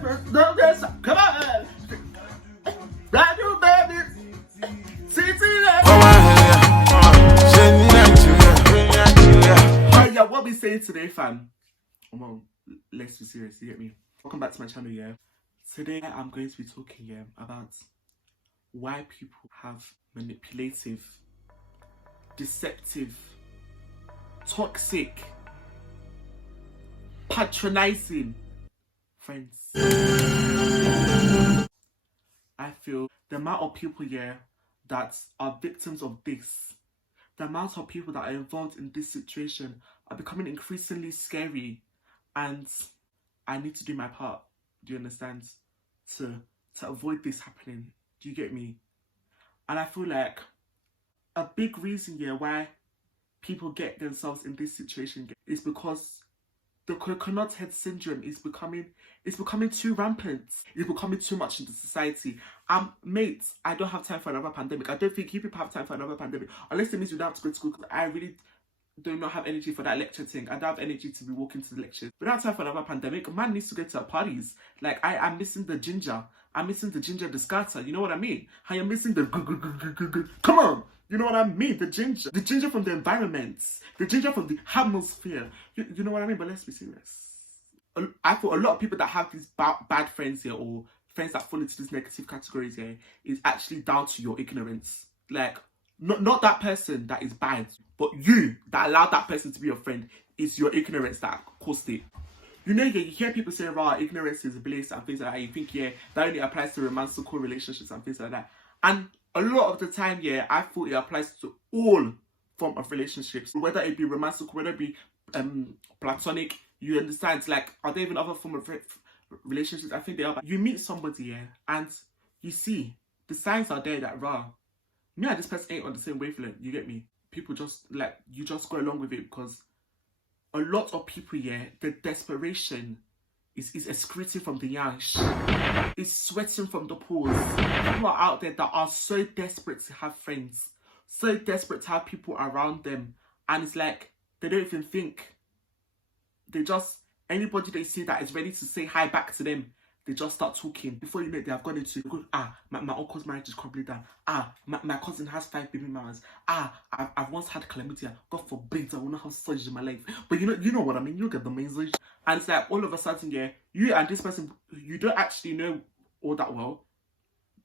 Come on. Brand new baby. Yeah, what we saying today, fam? Well, let's be serious, you get me? Welcome back to my channel, yeah? Today I'm going to be talking about why people have manipulative, deceptive, toxic, patronizing friends. I feel the amount of people here that are victims of this, the amount of people that are involved in this situation are becoming increasingly scary, and I need to do my part, do you understand, to avoid this happening. Do you get me? And I feel like a big reason here why people get themselves in this situation is because the coconut head syndrome is becoming too rampant. It's becoming too much in the society. Mates, I don't have time for another pandemic. I don't think you people have time for another pandemic. Unless it means you don't have to go to school, because I really do not have energy for that lecture thing. I don't have energy to be walking to the lectures. We don't have time for another pandemic. Man needs to go to parties. Like, I'm missing the ginger. I'm missing the ginger discata. You know what I mean? How you're missing the come on! You know what I mean? The ginger from the environment, the ginger from the atmosphere. You know what I mean? But let's be serious. I feel a lot of people that have these bad friends here, or friends that fall into these negative categories here, is actually down to your ignorance. Like, not that person that is bad, but you that allowed that person to be your friend. Is your ignorance that caused it. You know, you hear people say, "Wow, ignorance is bliss" and things like that. You think, yeah, that only applies to romantical relationships and things like that. And a lot of the time, yeah, I thought it applies to all form of relationships, whether it be romantic, whether it be platonic. You understand? Like, are there even other form of relationships? I think they are. But you meet somebody, yeah, and you see the signs are there that me and this person ain't on the same wavelength. You get me? People just like, you just go along with it because a lot of people, yeah, the desperation is excreting from the yansh, is sweating from the pores. People are out there that are so desperate to have friends, so desperate to have people around them, and it's like they don't even think. They just, anybody they see that is ready to say hi back to them, they just start talking. Before you know it, they have gone into, my uncle's marriage is crumbling down. My cousin has 5 baby mamas. I've once had chlamydia. God forbid, I will not have surgery in my life. But you know what I mean? You get the message. And it's like, all of a sudden, yeah, you and this person, you don't actually know all that well.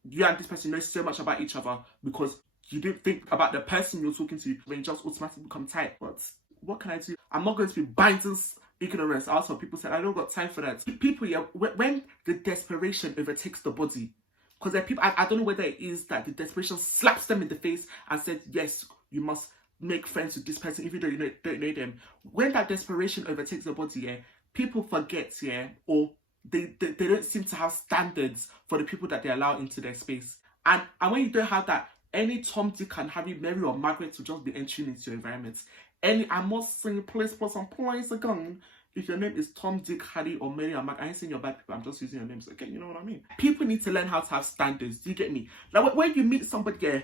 You and this person know so much about each other because you didn't think about the person you're talking to when you just automatically become tight. But what can I do? I'm not going to be binding ignorance. Also, people said I don't got time for that. People, yeah, when the desperation overtakes the body, because there are people, I don't know whether it is that the desperation slaps them in the face and said, yes, you must make friends with this person even though you don't know them. When that desperation overtakes the body, yeah, people forget, yeah, or they don't seem to have standards for the people that they allow into their space. And when you don't have that, any Tom, Dick and Harry, Mary or Margaret will just be entering into your environment. I must say, please put some points again. If your name is Tom, Dick, Harry, or Mary or Mark, I ain't saying you're bad people, I'm just using your names. Okay, you know what I mean? People need to learn how to have standards. Do you get me? Like, when you meet somebody, yeah,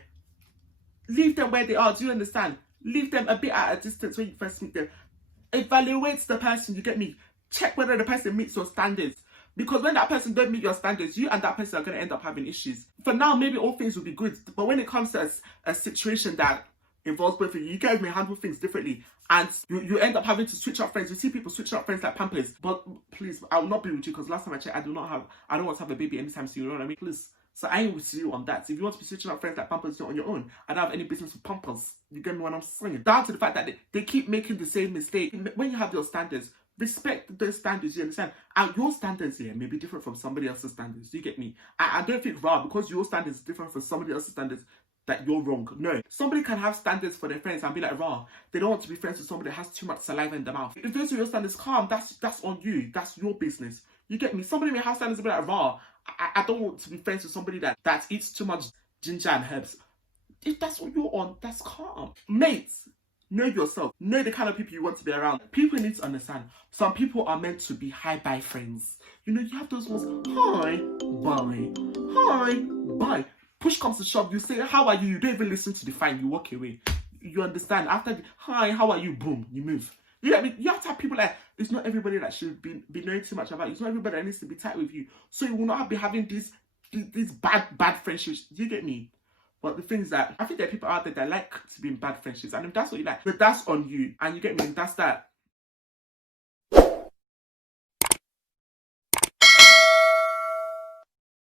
leave them where they are. Do you understand? Leave them a bit at a distance when you first meet them. Evaluate the person, you get me? Check whether the person meets your standards. Because when that person don't meet your standards, you and that person are going to end up having issues. For now, maybe all things will be good. But when it comes to a situation that involves both of you, you guys may handle things differently. And you end up having to switch up friends. You see people switching up friends like Pampers. But please, I will not be with you because last time I checked, I don't want to have a baby anytime soon. You know what I mean? Please. So I ain't with you on that. If you want to be switching up friends like Pampers, you're on your own. I don't have any business with Pampers. You get me what I'm saying? Down to the fact that they keep making the same mistake. When you have your standards, respect those standards, you understand? And your standards here may be different from somebody else's standards. Do you get me? I don't think, because your standards is different from somebody else's standards, that you're wrong. No. Somebody can have standards for their friends and be like, they don't want to be friends with somebody that has too much saliva in their mouth. If those are your standards, calm, that's on you. That's your business. You get me? Somebody may have standards and be like, I don't want to be friends with somebody that eats too much ginger and herbs. If that's what you're on, that's calm. Mates, know yourself. Know the kind of people you want to be around. People need to understand. Some people are meant to be hi-bye friends. You know, you have those ones, hi, bye. Push comes to shove, you say, how are you? You don't even listen to the fine, you walk away. You understand? After the, hi, how are you? Boom, you move. You know what I mean? You have to have people like, It's not everybody that should be knowing too much about you. It's not everybody that needs to be tight with you. So you will not be having these bad friendships. Do you get me? But the thing is that I think there are people out there that like to be in bad friendships, and if that's what you like, but that's on you. And you get me? And that's that.